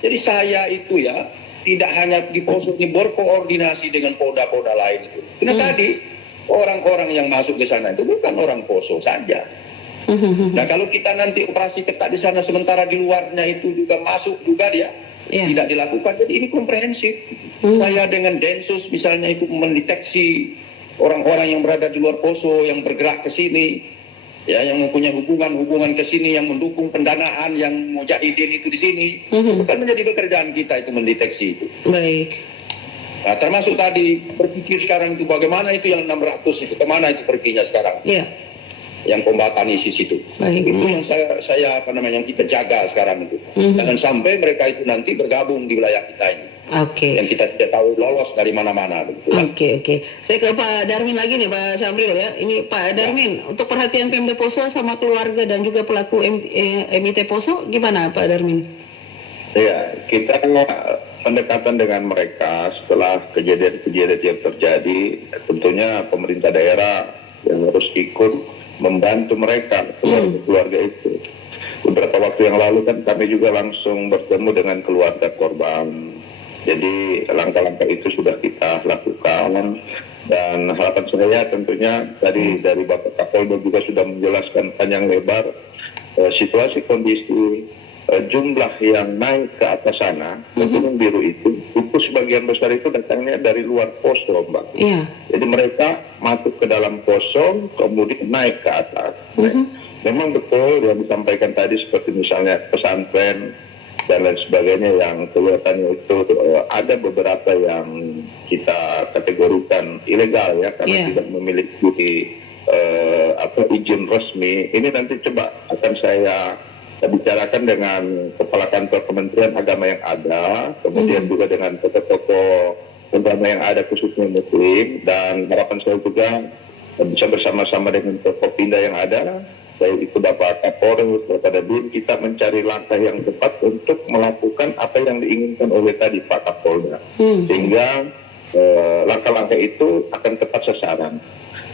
Jadi saya itu ya tidak hanya di Poso ini, berkoordinasi dengan polda-polda lain itu. Karena tadi orang-orang yang masuk ke sana itu bukan orang Poso saja. Nah, kalau kita nanti operasi ketat di sana sementara di luarnya itu juga masuk juga dia tidak dilakukan. Jadi ini komprehensif. Saya dengan Densus misalnya itu mendeteksi orang-orang yang berada di luar Poso yang bergerak ke sini. ya yang mempunyai hubungan ke sini, yang mendukung pendanaan, yang mujahidin itu di sini. Itu kan menjadi pekerjaan kita itu mendeteksi itu. Baik. Nah, termasuk tadi berpikir sekarang itu bagaimana itu yang 600 itu, kemana itu perginya sekarang? Iya. Yang kombatan ISIS itu. Baik. Itu yang saya yang kita jaga sekarang itu. Jangan sampai mereka itu nanti bergabung di wilayah kita ini. Oke. Yang kita tidak tahu lolos dari mana-mana. Begitu, ya. Oke. Saya ke Pak Darmin lagi nih, Pak Syamril ya. Ini Pak Darmin, untuk perhatian Pemda Poso sama keluarga dan juga pelaku MIT Poso, gimana Pak Darmin? Ya, kita pendekatan dengan mereka setelah kejadian-kejadian yang terjadi, tentunya pemerintah daerah yang harus ikut membantu mereka, keluarga itu. Beberapa waktu yang lalu kan kami juga langsung bertemu dengan keluarga korban. Jadi langkah-langkah itu sudah kita lakukan, dan harapan saya tentunya dari Bapak Kapolda juga sudah menjelaskan panjang lebar situasi kondisi jumlah yang naik ke atas sana ke Gunung Biru itu sebagian besar itu datangnya dari luar poso, Mbak. Iya. Jadi mereka masuk ke dalam poso kemudian naik ke atas. Memang betul yang disampaikan tadi seperti misalnya pesantren dan lain sebagainya yang kelihatannya itu ada beberapa yang kita kategorikan ilegal ya karena tidak memiliki izin resmi. Ini nanti coba akan saya bicarakan dengan kepala kantor Kementerian Agama yang ada, kemudian juga dengan tokoh-tokoh agama yang ada khususnya Muslim, dan harapan saya juga bisa bersama-sama dengan tokoh Pindah yang ada. Saya itu Bapak Kapolres, Bapak Dabin, kita mencari langkah yang tepat untuk melakukan apa yang diinginkan oleh tadi Pak Kapolda. Sehingga langkah-langkah itu akan tepat sasaran.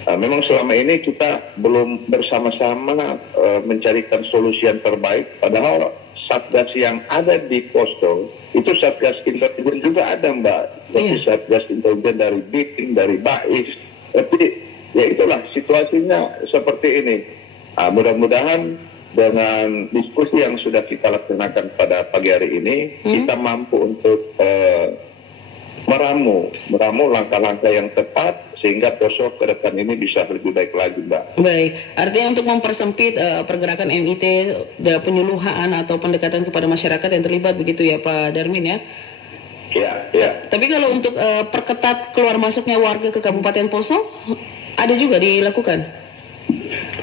Memang selama ini kita belum bersama-sama mencarikan solusi yang terbaik, padahal Satgas yang ada di posko, itu Satgas intelijen juga ada, Mbak. Seperti Satgas intelijen dari BIN, dari BAIS. Tapi ya itulah situasinya seperti ini. Mudah-mudahan dengan diskusi yang sudah kita laksanakan pada pagi hari ini, kita mampu untuk meramu langkah-langkah yang tepat sehingga poso ke depan ini bisa lebih baik lagi, Mbak. Baik, artinya untuk mempersempit pergerakan MIT, penyuluhan atau pendekatan kepada masyarakat yang terlibat begitu ya Pak Darmin ya? Ya. Tapi kalau untuk perketat keluar masuknya warga ke Kabupaten Poso, ada juga dilakukan?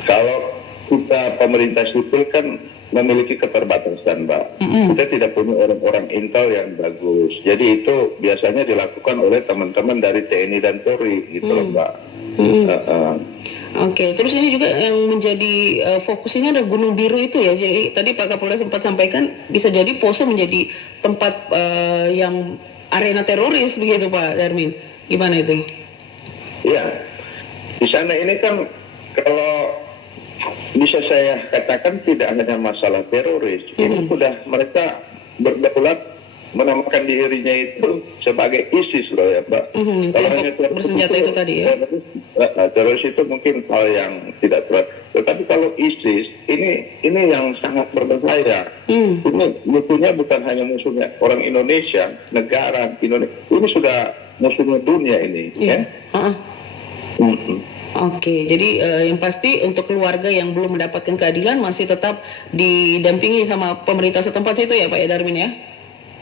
Kalau kita pemerintah sipil kan memiliki keterbatasan, Mbak. Kita tidak punya orang-orang intel yang bagus. Jadi itu biasanya dilakukan oleh teman-teman dari TNI dan Polri, gitu loh, Mbak. Oke, terus ini juga yang menjadi fokus ini ada Gunung Biru itu ya. Jadi tadi Pak Kapolda sempat sampaikan bisa jadi Poso menjadi tempat yang arena teroris begitu Pak Darmin. Gimana itu? Iya, di sana ini kan kalau bisa saya katakan tidak hanya masalah teroris, ini sudah mereka berdaulat menamakan dirinya itu sebagai ISIS loh ya, Mbak. Kalau hanya bersenjata itu tadi ya. Teroris itu mungkin hal yang tidak terat. Tetapi kalau ISIS ini yang sangat berbahaya. Ini musuhnya bukan hanya musuhnya orang Indonesia, negara Indonesia. Ini sudah musuhnya dunia ini. Ya. Oke, jadi yang pasti untuk keluarga yang belum mendapatkan keadilan masih tetap didampingi sama pemerintah setempat situ ya Pak Darmin ya?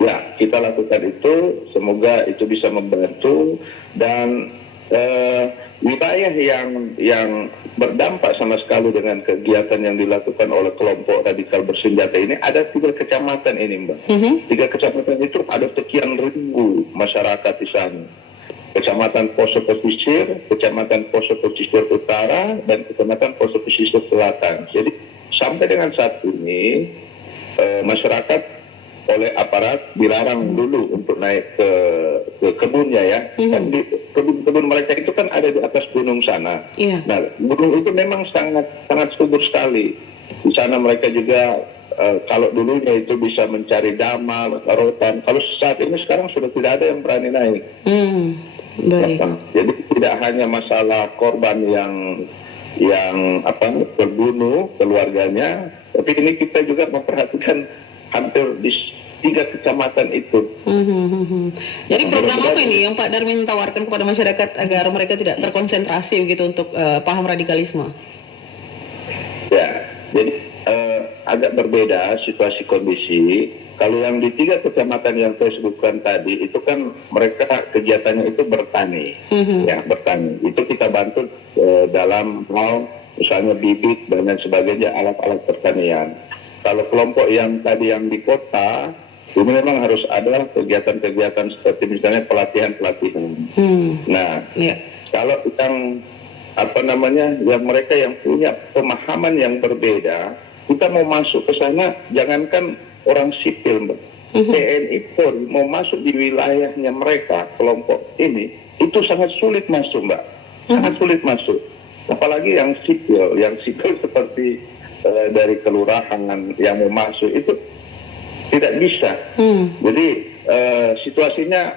Ya, kita lakukan itu, semoga itu bisa membantu, dan wilayah yang berdampak sama sekali dengan kegiatan yang dilakukan oleh kelompok radikal bersenjata ini ada 3 kecamatan ini, Mbak. 3 kecamatan itu ada sekian ribu masyarakat di sana. Kecamatan Poso Pesisir, Kecamatan Poso Pesisir Utara, dan Kecamatan Poso Pesisir Selatan. Jadi sampai dengan saat ini masyarakat oleh aparat dilarang dulu untuk naik ke kebunnya ya. Kan kebun mereka itu kan ada di atas gunung sana. Nah, gunung itu memang sangat subur sekali. Di sana mereka juga kalau dulunya itu bisa mencari damal, rotan. Kalau saat ini sekarang sudah tidak ada yang berani naik. Baik. Jadi tidak hanya masalah korban yang terbunuh keluarganya, tapi ini kita juga memperhatikan hampir di 3 kecamatan itu. Jadi program apa ini yang Pak Darmin tawarkan kepada masyarakat agar mereka tidak terkonsentrasi begitu untuk paham radikalisme? Ya, jadi agak berbeda situasi kondisi. Kalau yang di 3 kecamatan yang saya sebutkan tadi, itu kan mereka kegiatannya itu bertani, ya bertani. Itu kita bantu dalam hal misalnya bibit dan lain sebagainya, alat-alat pertanian. Kalau kelompok yang tadi yang di kota, ini memang harus ada kegiatan-kegiatan seperti misalnya pelatihan-pelatihan. Nah, kalau yang yang mereka yang punya pemahaman yang berbeda, kita mau masuk ke sana, jangankan orang sipil, Mbak. TNI Polri mau masuk di wilayahnya mereka, kelompok ini, itu sangat sulit masuk, Mbak. Sangat sulit masuk. Apalagi yang sipil seperti dari kelurahan yang mau masuk itu tidak bisa. Jadi situasinya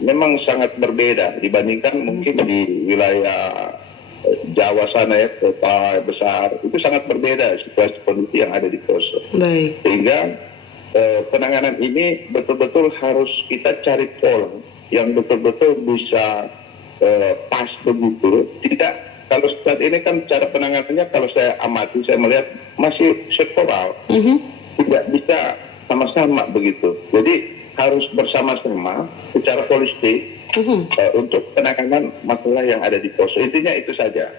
memang sangat berbeda dibandingkan mungkin di wilayah Jawa sana ya, kota besar, itu sangat berbeda situasi kondisi yang ada di poso. Baik. Sehingga penanganan ini betul-betul harus kita cari pola yang betul-betul bisa pas begitu. Tidak, kalau saat ini kan cara penanganannya kalau saya amati, saya melihat masih sektoral, tidak bisa sama-sama begitu. Jadi harus bersama-sama secara holistik untuk penanganan masalah yang ada di poso. Intinya itu saja.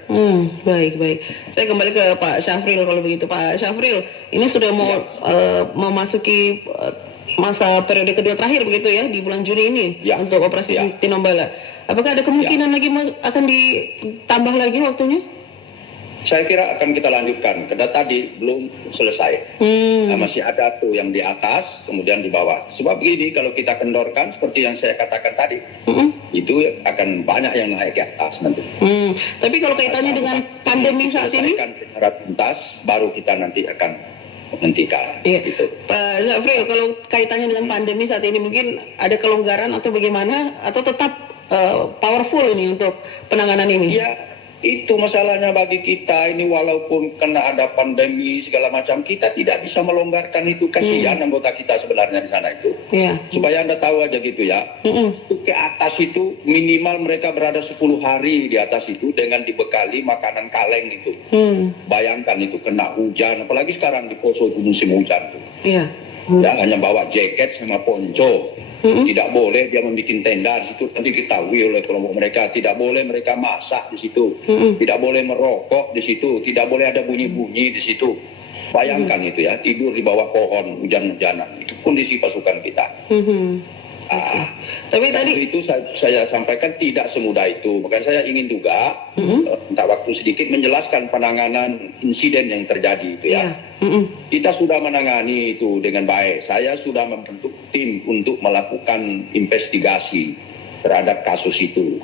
Baik. Saya kembali ke Pak Syafril kalau begitu. Pak Syafril, ini sudah mau memasuki masa periode kedua terakhir begitu ya di bulan Juni ini untuk operasi Tinombala. Apakah ada kemungkinan lagi akan ditambah lagi waktunya? Saya kira akan kita lanjutkan, karena tadi belum selesai. Masih ada tuh yang di atas, kemudian di bawah. Sebab begini, kalau kita kendorkan seperti yang saya katakan tadi, itu akan banyak yang naik ke atas nanti. Tapi kalau kaitannya dengan pandemi saat ini? Secara tuntas, baru kita nanti akan menghentikan. Iya. Gitu. Pak Syafril, kalau kaitannya dengan pandemi saat ini mungkin ada kelonggaran atau bagaimana? Atau tetap powerful ini untuk penanganan ini? Ya, itu masalahnya bagi kita ini, walaupun kena ada pandemi segala macam, kita tidak bisa melonggarkan itu. Kasihan anggota kita sebenarnya di sana itu. Supaya Anda tahu aja gitu ya. Itu ke atas itu minimal mereka berada 10 hari di atas itu dengan dibekali makanan kaleng itu. Bayangkan itu kena hujan, apalagi sekarang di poso itu musim hujan tuh. Ya, hanya bawa jaket sama ponco. Tidak boleh dia membuat tenda di situ, nanti diketahui oleh kelompok mereka. Tidak boleh mereka masak di situ, tidak boleh merokok di situ, tidak boleh ada bunyi-bunyi di situ. Bayangkan itu ya, tidur di bawah pohon hujan-hujanan. Itu kondisi pasukan kita. Tapi tadi itu saya sampaikan tidak semudah itu. Makanya saya ingin juga minta waktu sedikit menjelaskan penanganan insiden yang terjadi itu ya. Kita sudah menangani itu dengan baik. Saya sudah membentuk tim untuk melakukan investigasi terhadap kasus itu.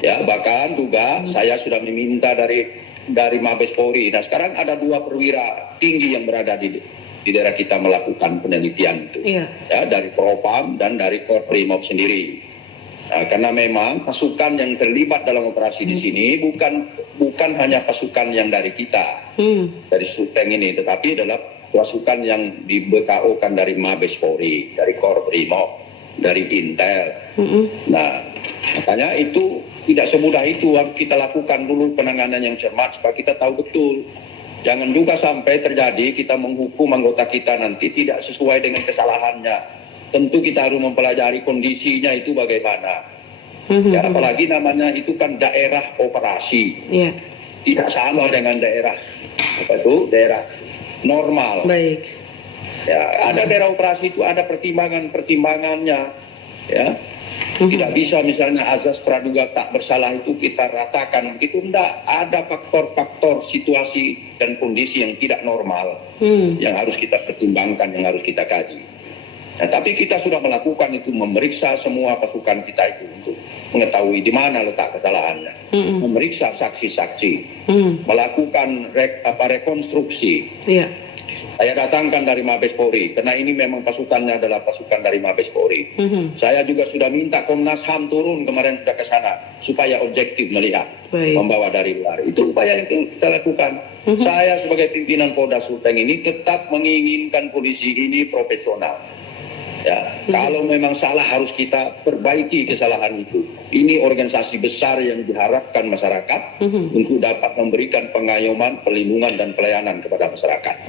Ya, bahkan juga saya sudah meminta dari Mabes Polri. Nah, sekarang ada 2 perwira tinggi yang berada di daerah kita melakukan penelitian itu, ya, dari Propam dan dari Korprimob sendiri. Nah, karena memang pasukan yang terlibat dalam operasi di sini bukan hanya pasukan yang dari kita, dari Suteng ini, tetapi adalah pasukan yang di BKO-kan dari Mabes Polri, dari Korprimob, dari Intel. Nah, makanya itu tidak semudah itu. Harus kita lakukan dulu penanganan yang cermat supaya kita tahu betul. Jangan juga sampai terjadi kita menghukum anggota kita nanti tidak sesuai dengan kesalahannya. Tentu kita harus mempelajari kondisinya itu bagaimana. Ya, apalagi namanya itu kan daerah operasi. Tidak sama dengan daerah daerah normal. Baik. Ya, ada daerah operasi itu ada pertimbangannya. Ya. Tidak bisa misalnya azas praduga tak bersalah itu kita ratakan begitu, enggak. Ada faktor-faktor situasi dan kondisi yang tidak normal yang harus kita pertimbangkan, yang harus kita kaji. Nah, tapi kita sudah melakukan itu, memeriksa semua pasukan kita itu untuk mengetahui di mana letak kesalahannya, memeriksa saksi-saksi, melakukan rekonstruksi. Saya datangkan dari Mabes Polri, karena ini memang pasukannya adalah pasukan dari Mabes Polri. Saya juga sudah minta Komnas HAM turun kemarin sudah ke sana, supaya objektif melihat, membawa dari luar. Itu upaya yang kita lakukan. Saya sebagai pimpinan Polda Sulteng ini tetap menginginkan polisi ini profesional. Ya, kalau memang salah harus kita perbaiki kesalahan itu. Ini organisasi besar yang diharapkan masyarakat untuk dapat memberikan pengayoman, perlindungan dan pelayanan kepada masyarakat.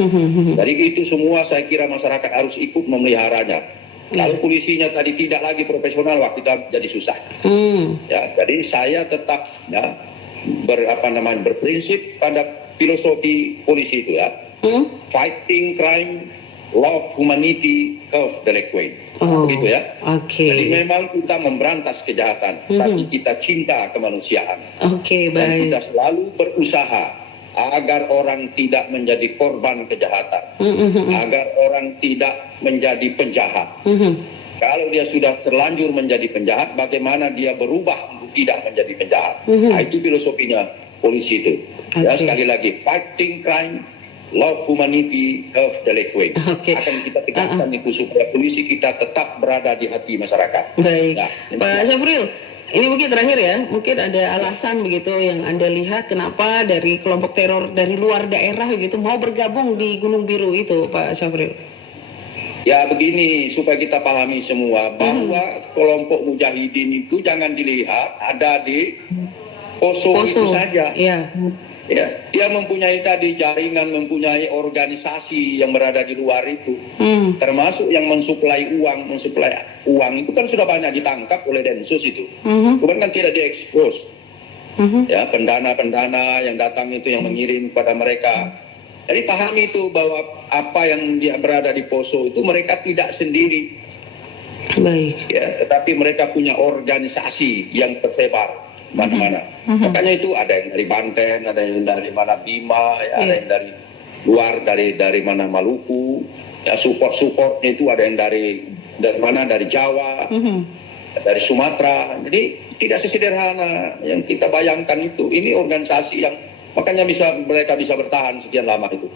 Jadi itu semua saya kira masyarakat harus ikut memeliharanya. Kalau polisinya tadi tidak lagi profesional, wah kita jadi susah. Ya, jadi saya tetap ya berprinsip pada filosofi polisi itu ya. Fighting crime, love humanity, curb delinquent. Begitu ya. Jadi memang kita memberantas kejahatan, tapi kita cinta kemanusiaan. Dan kita selalu berusaha agar orang tidak menjadi korban kejahatan, agar orang tidak menjadi penjahat. Kalau dia sudah terlanjur menjadi penjahat, bagaimana dia berubah untuk tidak menjadi penjahat? Nah, itu filosofinya polisi itu. Ya, sekali lagi, fighting crime, love humanity, curb delinquent. Akan kita tegakkan itu supaya polisi kita tetap berada di hati masyarakat. Baik, ya, Pak Syafril. Ini mungkin terakhir ya, mungkin ada alasan begitu yang Anda lihat kenapa dari kelompok teror dari luar daerah begitu mau bergabung di Gunung Biru itu, Pak Syafril? Ya begini, supaya kita pahami semua bahwa kelompok mujahidin itu jangan dilihat ada di Poso itu saja. Ya, dia mempunyai tadi jaringan, mempunyai organisasi yang berada di luar itu, termasuk yang mensuplai uang itu kan sudah banyak ditangkap oleh Densus itu, cuman kan tidak diekspos. Ya, pendana-pendana yang datang itu yang mengirim kepada mereka. Jadi pahami itu bahwa apa yang dia berada di Poso itu mereka tidak sendiri. Baik. Ya, tetapi mereka punya organisasi yang tersebar mana-mana. Makanya itu ada yang dari Banten, ada yang dari mana Bima, ya, ada yang dari luar, dari mana Maluku. Ya, support-supportnya itu ada yang dari mana, dari Jawa, dari Sumatera. Jadi tidak sesederhana yang kita bayangkan itu. Ini organisasi yang makanya mereka bisa bertahan sekian lama itu.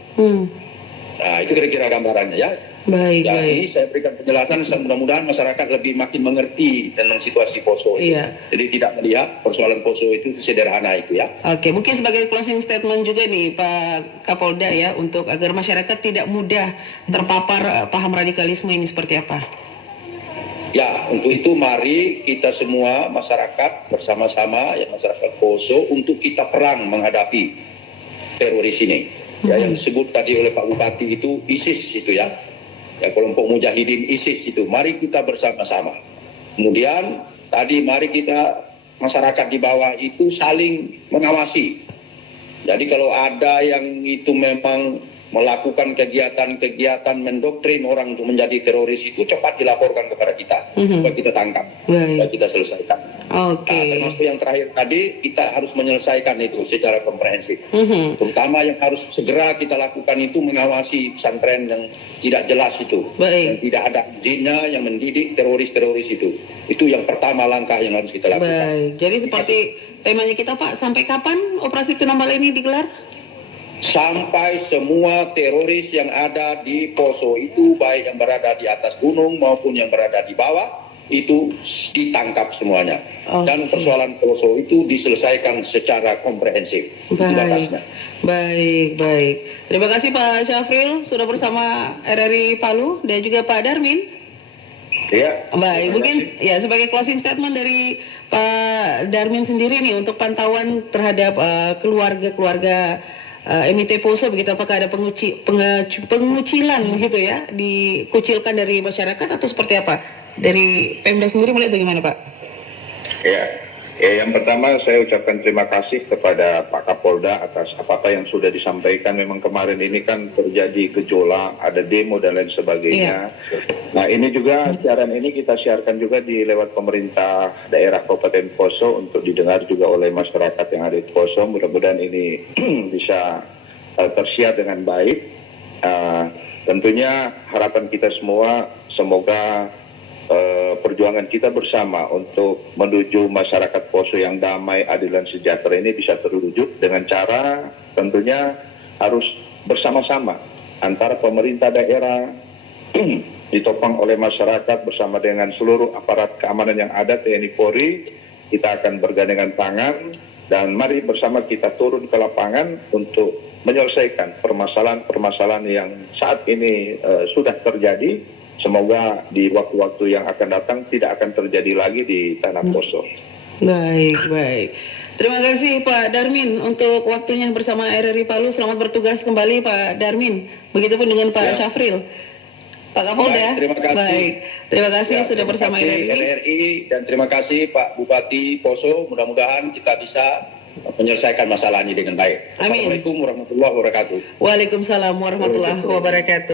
Nah, itu kira-kira gambarannya ya. Baik. Ini saya berikan penjelasan, mudah-mudahan masyarakat lebih makin mengerti tentang situasi Poso. Jadi tidak melihat persoalan Poso itu sederhana itu ya. Oke, mungkin sebagai closing statement juga nih Pak Kapolda ya, untuk agar masyarakat tidak mudah terpapar paham radikalisme ini seperti apa? Ya, untuk itu mari kita semua masyarakat bersama-sama ya, masyarakat Poso untuk kita perang menghadapi teroris ini. Ya, yang disebut tadi oleh Pak Bupati itu ISIS itu ya. Ya, kelompok mujahidin ISIS itu. Mari kita bersama-sama. Kemudian tadi mari kita masyarakat di bawah itu saling mengawasi. Jadi kalau ada yang itu memang melakukan kegiatan-kegiatan mendoktrin orang untuk menjadi teroris itu cepat dilaporkan kepada kita supaya kita tangkap, supaya kita selesaikan. Nah, termasuk yang terakhir tadi kita harus menyelesaikan itu secara komprehensif. Terutama yang harus segera kita lakukan itu mengawasi pesantren yang tidak jelas itu, yang tidak ada izinnya, yang mendidik teroris-teroris itu. Itu yang pertama langkah yang harus kita lakukan. Baik, jadi seperti temanya kita Pak, sampai kapan operasi tinombala ini digelar? Sampai semua teroris yang ada di Poso itu, baik yang berada di atas gunung maupun yang berada di bawah, itu ditangkap semuanya. Dan persoalan Poso itu diselesaikan secara komprehensif. Baik. Terima kasih Pak Syafril sudah bersama RRI Palu dan juga Pak Darmin. Ya. Baik, mungkin ya sebagai closing statement dari Pak Darmin sendiri nih untuk pantauan terhadap keluarga-keluarga MIT Poso begitu, apakah ada pengucilan gitu ya, dikucilkan dari masyarakat atau seperti apa? Dari Pemda sendiri melihat bagaimana Pak? Ya, yang pertama saya ucapkan terima kasih kepada Pak Kapolda atas apa yang sudah disampaikan. Memang kemarin ini kan terjadi gejolak, ada demo dan lain sebagainya. Nah, ini juga siaran ini kita siarkan juga lewat pemerintah daerah Kabupaten Poso untuk didengar juga oleh masyarakat yang ada di Poso. Mudah-mudahan ini bisa tersiar dengan baik. Tentunya harapan kita semua semoga perjuangan kita bersama untuk menuju masyarakat Poso yang damai, adil dan sejahtera ini bisa terwujud dengan cara tentunya harus bersama-sama antara pemerintah daerah ditopang oleh masyarakat bersama dengan seluruh aparat keamanan yang ada, TNI Polri. Kita akan bergandengan tangan dan mari bersama kita turun ke lapangan untuk menyelesaikan permasalahan-permasalahan yang saat ini sudah terjadi. semoga di waktu-waktu yang akan datang tidak akan terjadi lagi di Tanah Poso. Baik, baik. Terima kasih Pak Darmin untuk waktunya bersama RRI Palu. Selamat bertugas kembali Pak Darmin. Begitupun dengan Pak Ya. Syafril. Pak Kapolda. Baik, terima kasih. Baik. Terima kasih Ya, sudah terima bersama kasih RRI. RRI dan terima kasih Pak Bupati Poso. Mudah-mudahan kita bisa menyelesaikan masalah ini dengan baik. Amin. Assalamualaikum warahmatullahi wabarakatuh. Waalaikumsalam warahmatullahi wabarakatuh.